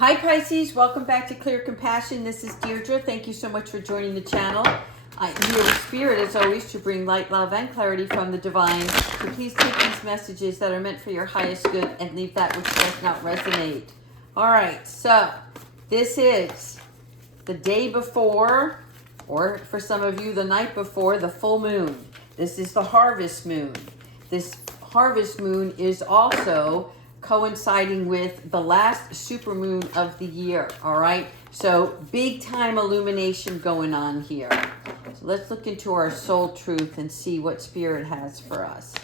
Hi Pisces, welcome back to Clear Compassion. This is Deirdre. Thank you so much for joining the channel. I'm here with Spirit as always to bring light, love, and clarity from the divine. So please take these messages that are meant for your highest good and leave that which does not resonate. All right, so this is the day before, or for some of you, the night before the full moon. This is the harvest moon. This harvest moon is also coinciding with the last supermoon of the year. All right, so big time illumination going on here. So let's look into our soul truth and see what Spirit has for us,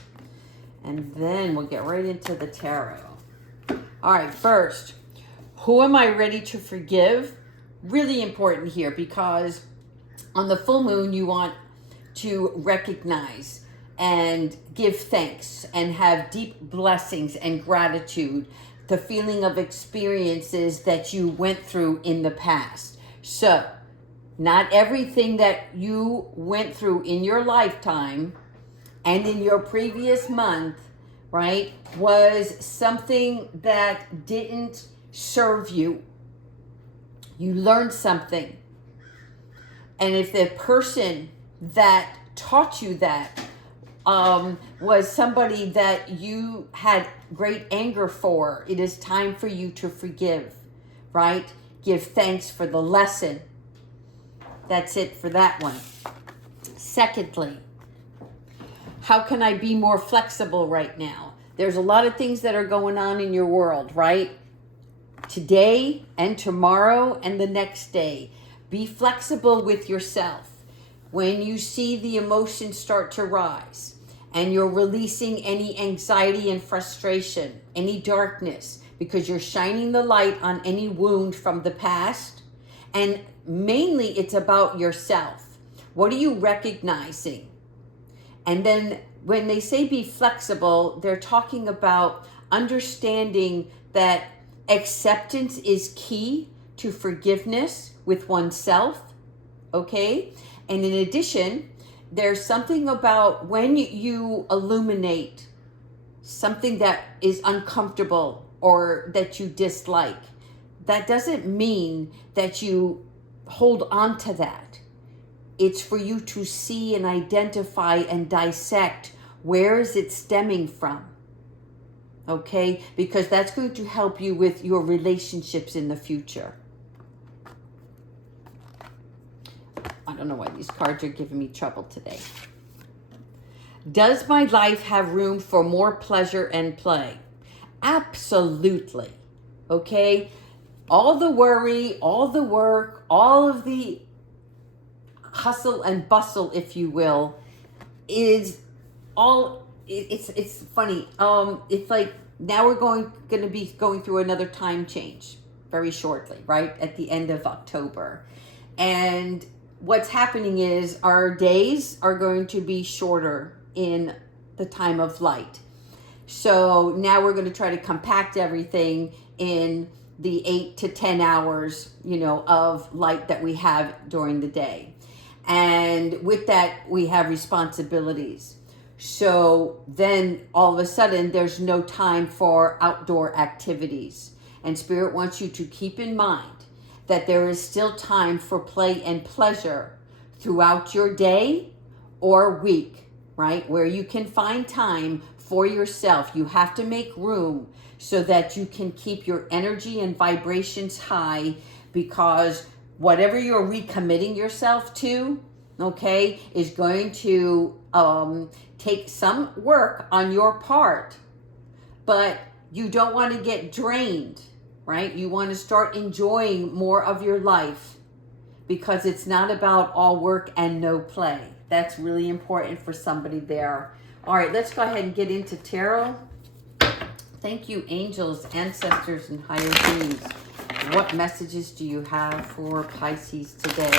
and then we'll get right into the tarot. All right, first, who am I ready to forgive? Really important here, because on the full moon you want to recognize and give thanks and have deep blessings and gratitude, the feeling of experiences that you went through in the past. So not everything that you went through in your lifetime and in your previous month, right, was something that didn't serve you. You learned something. And if the person that taught you that was somebody that you had great anger for, it is time for you to forgive, right? Give thanks for the lesson. That's it for that one. Secondly, how can I be more flexible right now? There's a lot of things that are going on in your world, right? Today and tomorrow and the next day. Be flexible with yourself. When you see the emotions start to rise and you're releasing any anxiety and frustration, any darkness, because you're shining the light on any wound from the past, and mainly it's about yourself. What are you recognizing? And then when they say be flexible, they're talking about understanding that acceptance is key to forgiveness with oneself, okay? And in addition, there's something about when you illuminate something that is uncomfortable or that you dislike, that doesn't mean that you hold on to that. It's for you to see and identify and dissect where is it stemming from, okay? Because that's going to help you with your relationships in the future. I don't know why these cards are giving me trouble today. Does my life have room for more pleasure and play? Absolutely. Okay? All the worry, all the work, all of the hustle and bustle, if you will, is all, it's funny. It's like now we're going to be going through another time change very shortly, right? At the end of October. And what's happening is our days are going to be shorter in the time of light. So now we're going to try to compact everything in the 8 to 10 hours, of light that we have during the day. And with that, we have responsibilities. So then all of a sudden, there's no time for outdoor activities. And Spirit wants you to keep in mind that there is still time for play and pleasure throughout your day or week, right? Where you can find time for yourself. You have to make room so that you can keep your energy and vibrations high, because whatever you're recommitting yourself to, okay, is going to take some work on your part, but you don't want to get drained, right? You want to start enjoying more of your life, because it's not about all work and no play. That's really important for somebody there. All right, let's go ahead and get into tarot. Thank you, angels, ancestors, and higher beings. What messages do you have for Pisces today?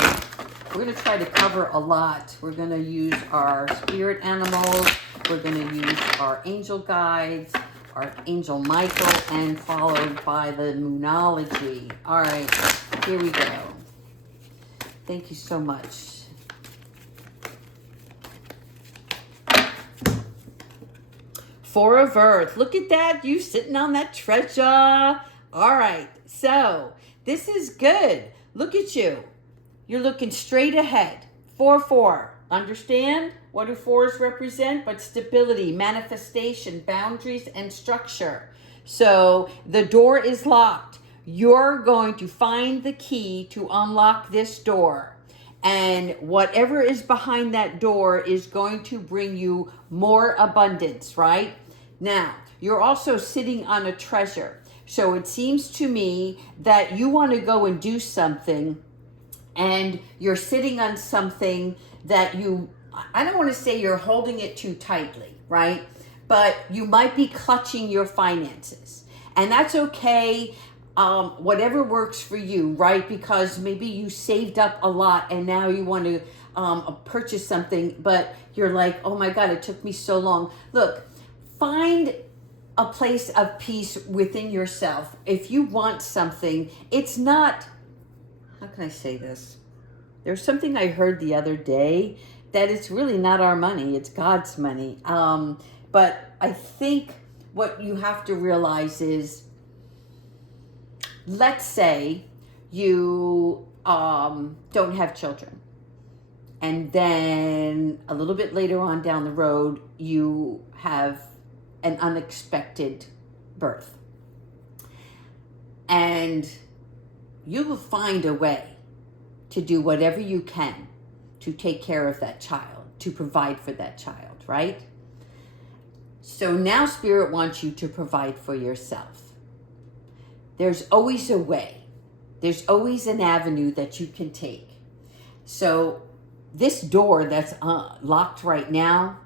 We're going to try to cover a lot. We're going to use our spirit animals. We're going to use our angel guides, Archangel Michael, and followed by the Moonology. All right, here we go. Thank you so much. Four of Earth. Look at that. You sitting on that treasure. All right. So this is good. Look at you. You're looking straight ahead. 4-4. Understand what do fours represent? But stability, manifestation, boundaries, and structure. So the door is locked. You're going to find the key to unlock this door. And whatever is behind that door is going to bring you more abundance, right? Now, you're also sitting on a treasure. So it seems to me that you want to go and do something, and you're sitting on something that I don't want to say you're holding it too tightly, right? But you might be clutching your finances. And that's okay. Whatever works for you, right? Because maybe you saved up a lot and now you want to purchase something, but you're like, oh my God, it took me so long. Look, find a place of peace within yourself. If you want something, it's not, how can I say this? There's something I heard the other day that it's really not our money, it's God's money. But I think what you have to realize is, let's say you don't have children, and then a little bit later on down the road, you have an unexpected birth. And you will find a way to do whatever you can to take care of that child, to provide for that child, right? So now Spirit wants you to provide for yourself. There's always a way. There's always an avenue that you can take. So this door that's locked right now,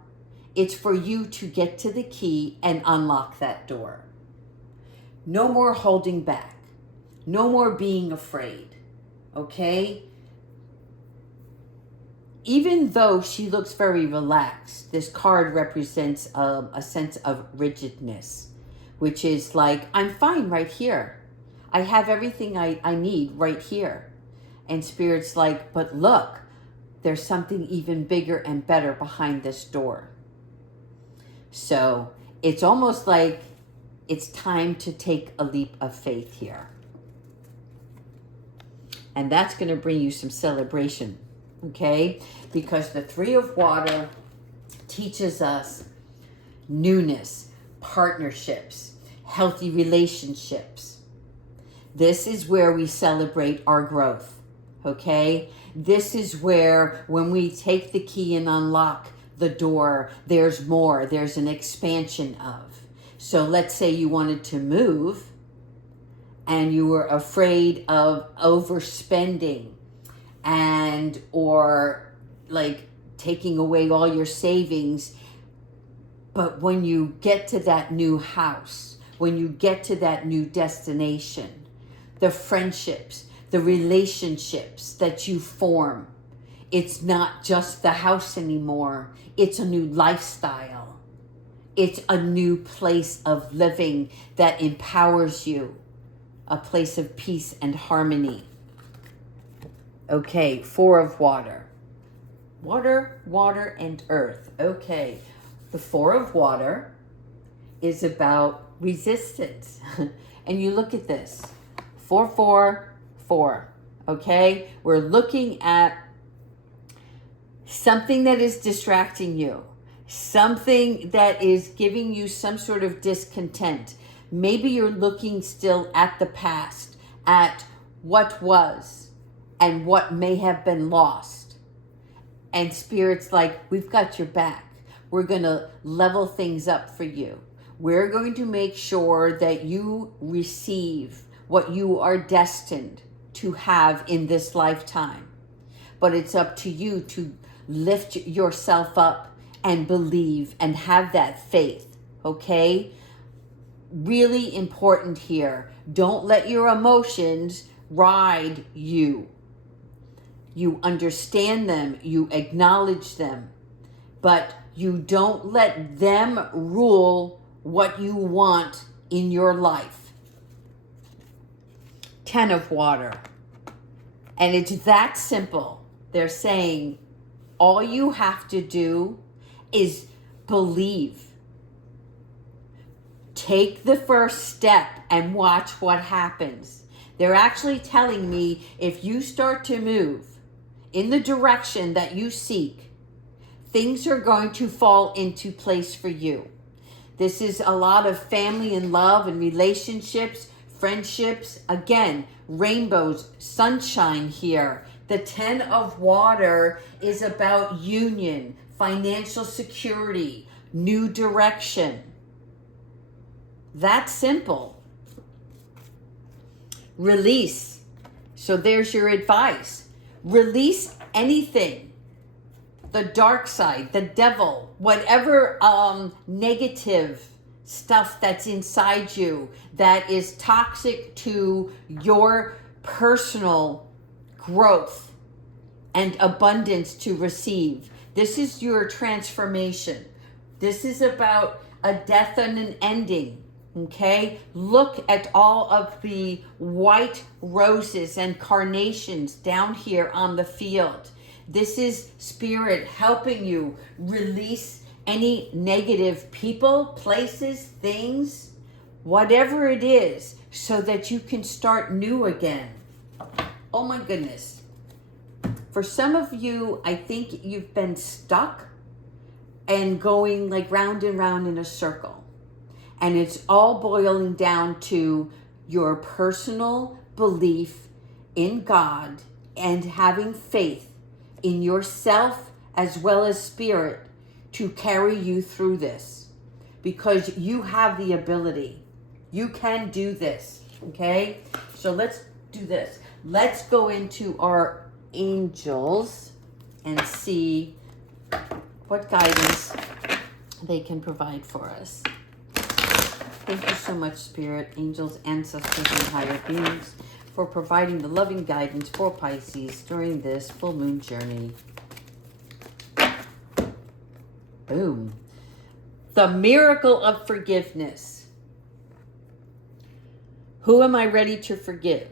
it's for you to get to the key and unlock that door. No more holding back. No more being afraid. Okay? Even though she looks very relaxed, this card represents a sense of rigidness, which is like, I'm fine right here. I have everything I need right here. And Spirit's like, but look, there's something even bigger and better behind this door. So it's almost like it's time to take a leap of faith here. And that's going to bring you some celebration, okay? Because the Three of Water teaches us newness, partnerships, healthy relationships. This is where we celebrate our growth, okay? This is where when we take the key and unlock the door, there's more, there's an expansion of. So let's say you wanted to move and you were afraid of overspending and or like taking away all your savings. But when you get to that new house, when you get to that new destination, the friendships, the relationships that you form, it's not just the house anymore. It's a new lifestyle. It's a new place of living that empowers you, a place of peace and harmony. Okay, Four of Water. Water, water, and earth. Okay, the Four of Water is about resistance. And you look at this. 4, 4, 4. Okay, we're looking at something that is distracting you, something that is giving you some sort of discontent. Maybe you're looking still at the past, at what was and what may have been lost. And Spirit's like, we've got your back. We're going to level things up for you. We're going to make sure that you receive what you are destined to have in this lifetime. But it's up to you to lift yourself up and believe and have that faith, okay? Really important here. Don't let your emotions ride you. You understand them, you acknowledge them, but you don't let them rule what you want in your life. 10 of Water. And it's that simple. They're saying all you have to do is believe. Take the first step and watch what happens. They're actually telling me if you start to move in the direction that you seek, things are going to fall into place for you. This is a lot of family and love and relationships, friendships. Again, rainbows, sunshine here. The 10 of water is about union, financial security, new direction. That's simple. Release. So there's your advice. Release anything. The dark side, the devil, whatever negative stuff that's inside you that is toxic to your personal growth and abundance to receive. This is your transformation. This is about a death and an ending. Okay? Look at all of the white roses and carnations down here on the field. This is Spirit helping you release any negative people, places, things, whatever it is, so that you can start new again. Oh my goodness. For some of you, I think you've been stuck and going like round and round in a circle. And it's all boiling down to your personal belief in God and having faith in yourself as well as Spirit to carry you through this, because you have the ability. You can do this, okay? So let's do this. Let's go into our angels and see what guidance they can provide for us. Thank you so much, Spirit, angels, ancestors, and higher beings, for providing the loving guidance for Pisces during this full moon journey. Boom. The miracle of forgiveness. Who am I ready to forgive?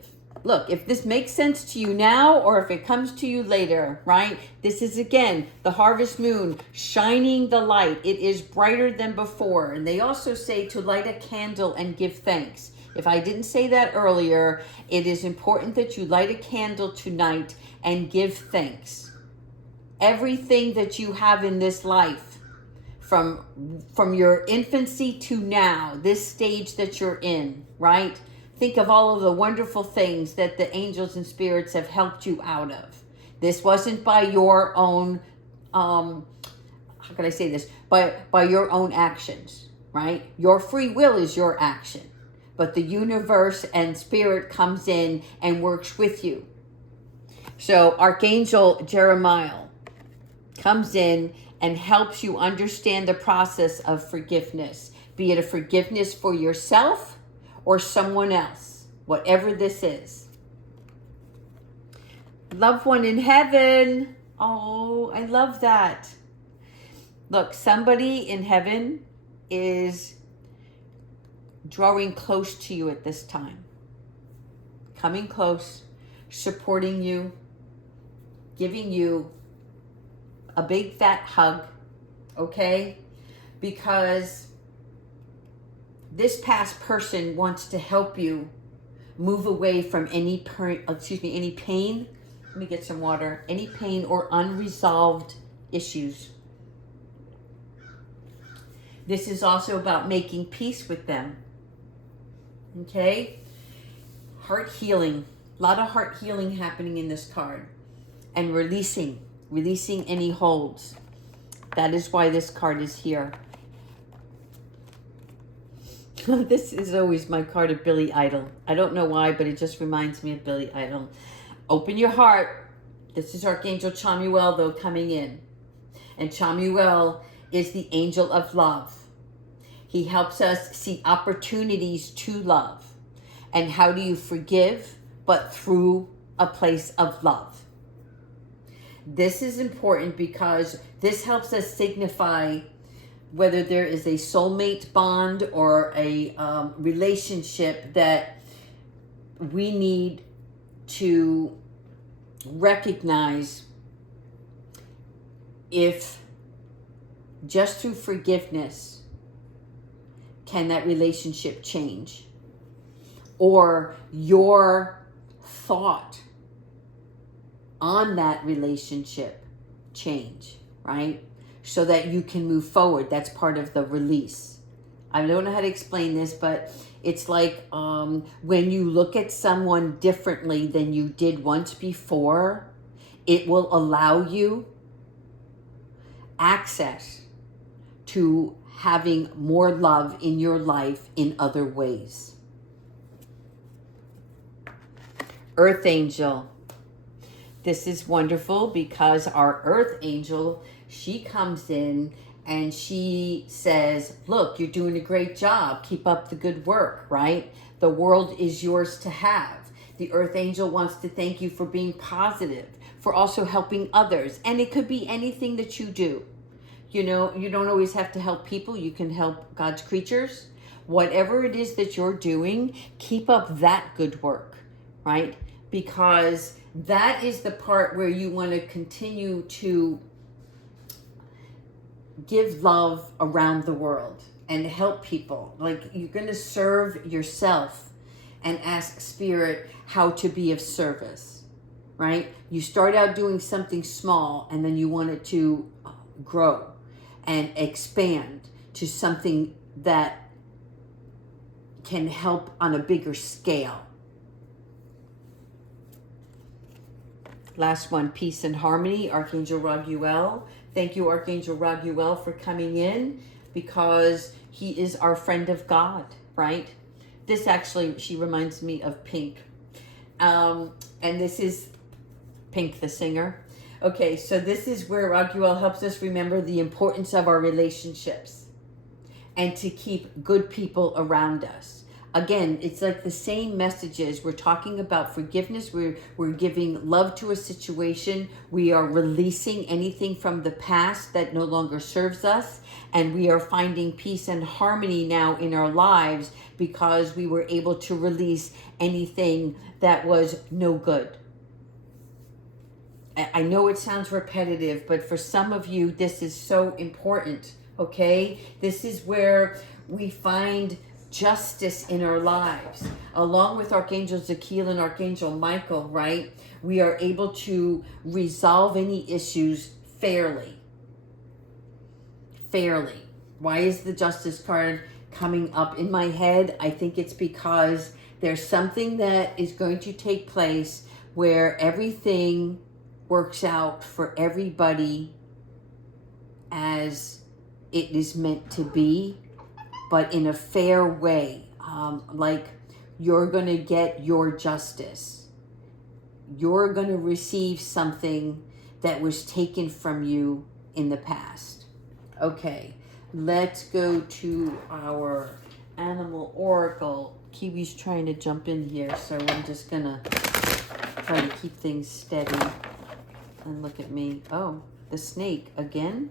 Look, if this makes sense to you now or if it comes to you later, right? This is, again, the harvest moon shining the light. It is brighter than before. And they also say to light a candle and give thanks. If I didn't say that earlier, it is important that you light a candle tonight and give thanks. Everything that you have in this life, from your infancy to now, this stage that you're in, right? Think of all of the wonderful things that the angels and spirits have helped you out of. This wasn't by your own, how can I say this? By your own actions, right? Your free will is your action. But the universe and Spirit comes in and works with you. So Archangel Jeremiah comes in and helps you understand the process of forgiveness. Be it a forgiveness for yourself or someone else, whatever this is. Loved one in heaven. Oh, I love that. Look, somebody in heaven is drawing close to you at this time. Coming close, supporting you, giving you a big fat hug, okay? Because this past person wants to help you move away from any pain. Let me get some water. Any pain or unresolved issues. This is also about making peace with them. Okay? Heart healing. A lot of heart healing happening in this card. And releasing any holds. That is why this card is here. This is always my card of Billy Idol. I don't know why, but it just reminds me of Billy Idol. Open your heart. This is Archangel Chamuel, though, coming in. And Chamuel is the angel of love. He helps us see opportunities to love. And how do you forgive? But through a place of love. This is important because this helps us signify whether there is a soulmate bond or a relationship that we need to recognize if just through forgiveness can that relationship change, or your thought on that relationship change, right? So that you can move forward. That's part of the release. I don't know how to explain this, but it's like when you look at someone differently than you did once before, it will allow you access to having more love in your life in other ways. Earth Angel. This is wonderful because our Earth Angel, she comes in and she says, look, you're doing a great job. Keep up the good work, right? The world is yours to have. The Earth Angel wants to thank you for being positive, for also helping others. And it could be anything that you do. You know, you don't always have to help people. You can help God's creatures. Whatever it is that you're doing, keep up that good work, right? Because that is the part where you want to continue to give love around the world and help people. Like, you're going to serve yourself and ask Spirit how to be of service, right? You start out doing something small and then you want it to grow and expand to something that can help on a bigger scale. Last one, peace and harmony, Archangel Raguel. Thank you, Archangel Raguel, for coming in, because he is our friend of God, right? This actually, she reminds me of Pink. And this is Pink, the singer. Okay, so this is where Raguel helps us remember the importance of our relationships and to keep good people around us. Again, it's like the same messages. We're talking about forgiveness. We're giving love to a situation. We are releasing anything from the past that no longer serves us. And we are finding peace and harmony now in our lives because we were able to release anything that was no good. I know it sounds repetitive, but for some of you, this is so important, okay? This is where we find justice in our lives. Along with Archangel Zakiel and Archangel Michael, right? We are able to resolve any issues fairly. Fairly. Why is the Justice card coming up in my head? I think it's because there's something that is going to take place where everything works out for everybody as it is meant to be, but in a fair way. Like, you're going to get your justice. You're going to receive something that was taken from you in the past. Okay, let's go to our animal oracle. Kiwi's trying to jump in here, so I'm just going to try to keep things steady. And look at me. Oh, the snake again?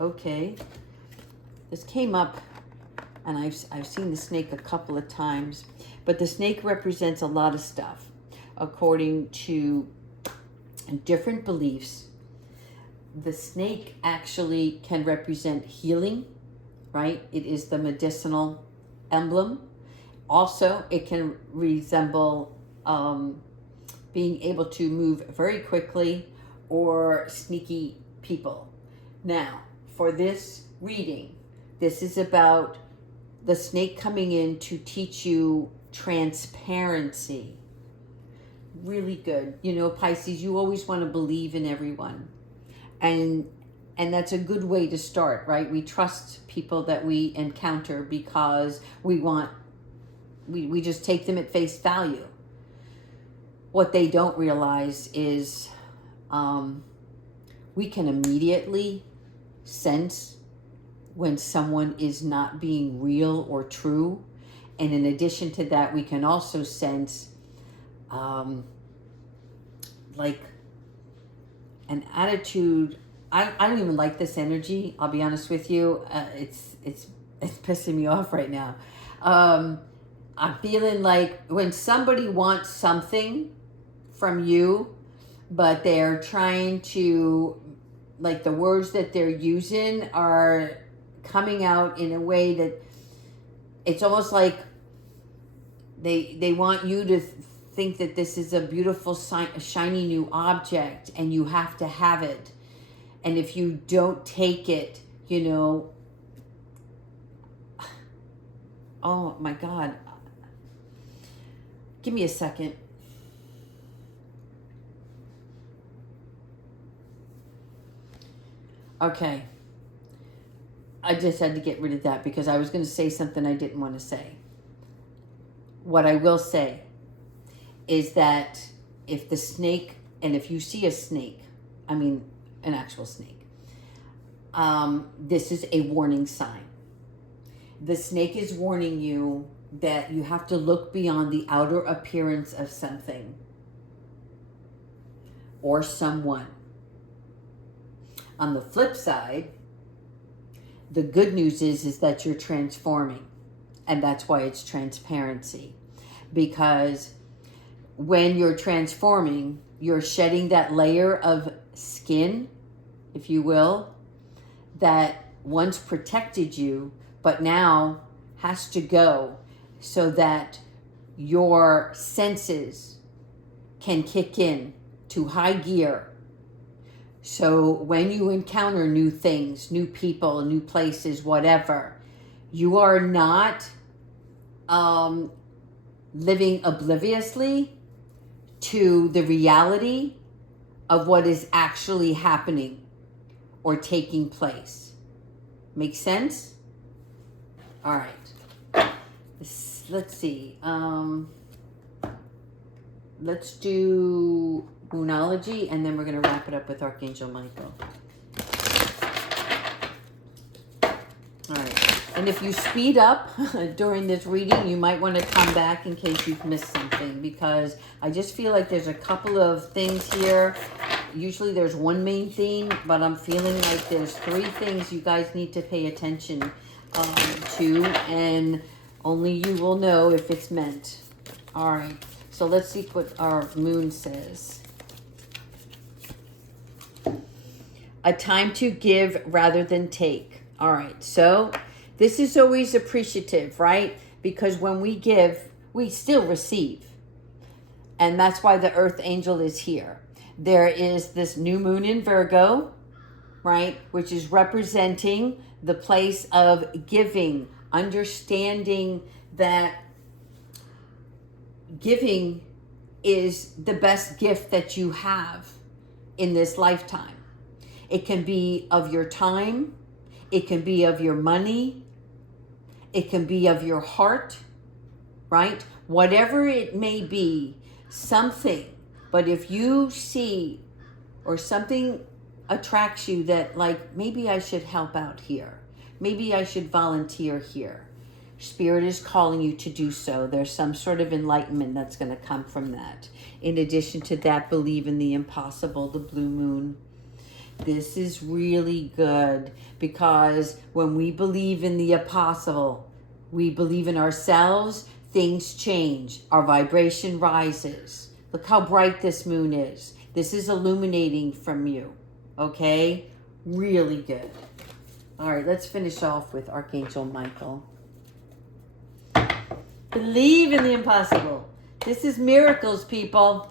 Okay. This came up, and I've seen the snake a couple of times, but the snake represents a lot of stuff according to different beliefs. The snake actually can represent healing, right? It is the medicinal emblem. Also, it can resemble being able to move very quickly or sneaky people. Now, for this reading, this is about the snake coming in to teach you transparency. Really good. You know, Pisces, you always want to believe in everyone. And that's a good way to start, right? We trust people that we encounter because we just take them at face value. What they don't realize is we can immediately sense when someone is not being real or true. And in addition to that, we can also sense like an attitude. I don't even like this energy. I'll be honest with you. It's pissing me off right now. I'm feeling like when somebody wants something from you, but they're trying to, like, the words that they're using are coming out in a way that it's almost like they want you to think that this is a beautiful, shiny new object and you have to have it. And if you don't take it, you know, oh my God. Give me a second. Okay. I just had to get rid of that because I was going to say something I didn't want to say. What I will say is that if the snake, and if you see a snake, I mean an actual snake, this is a warning sign. The snake is warning you that you have to look beyond the outer appearance of something or someone. On the flip side, the good news is that you're transforming, and that's why it's transparency. Because when you're transforming, you're shedding that layer of skin, if you will, that once protected you, but now has to go so that your senses can kick in to high gear. So when you encounter new things, new people, new places, whatever, you are not living obliviously to the reality of what is actually happening or taking place. Make sense? All right. Let's see. Let's do Moonology, and then we're going to wrap it up with Archangel Michael. All right. And if you speed up during this reading, you might want to come back in case you've missed something, because I just feel like there's a couple of things here. Usually there's one main theme, but I'm feeling like there's three things you guys need to pay attention to, and only you will know if it's meant. All right. So let's see what our moon says. A time to give rather than take. All right. So this is always appreciative, right? Because when we give, we still receive. And that's why the Earth Angel is here. There is this new moon in Virgo, right? Which is representing the place of giving, understanding that giving is the best gift that you have in this lifetime. It can be of your time. It can be of your money. It can be of your heart, right? Whatever it may be, something. But if you see or something attracts you that, like, maybe I should help out here. Maybe I should volunteer here. Spirit is calling you to do so. There's some sort of enlightenment that's going to come from that. In addition to that, believe in the impossible, the blue moon. This is really good because when we believe in the impossible, we believe in ourselves, things change. Our vibration rises. Look how bright this moon is. This is illuminating from you. Okay? Really good. All right, let's finish off with Archangel Michael. Believe in the impossible. This is miracles, people.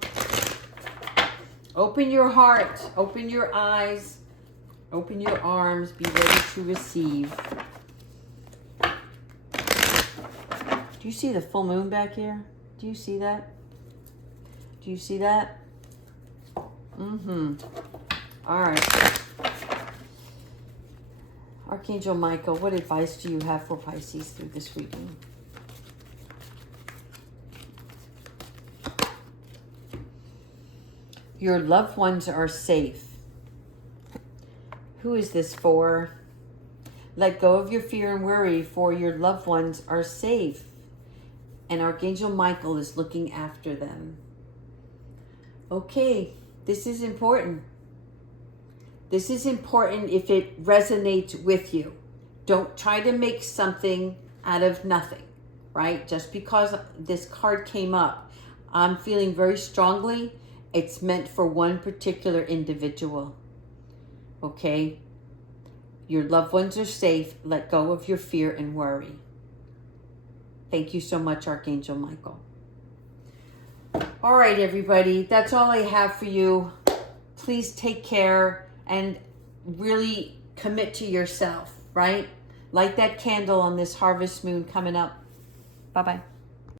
Open your heart. Open your eyes. Open your arms. Be ready to receive. Do you see the full moon back here? Do you see that? Do you see that? Mm-hmm. All right. Archangel Michael, what advice do you have for Pisces through this reading? Your loved ones are safe. Who is this for? Let go of your fear and worry, for your loved ones are safe. And Archangel Michael is looking after them. Okay, this is important. This is important if it resonates with you. Don't try to make something out of nothing, right? Just because this card came up, I'm feeling very strongly it's meant for one particular individual. Okay? Your loved ones are safe. Let go of your fear and worry. Thank you so much, Archangel Michael. All right, everybody. That's all I have for you. Please take care and really commit to yourself, right? Light that candle on this harvest moon coming up. Bye-bye.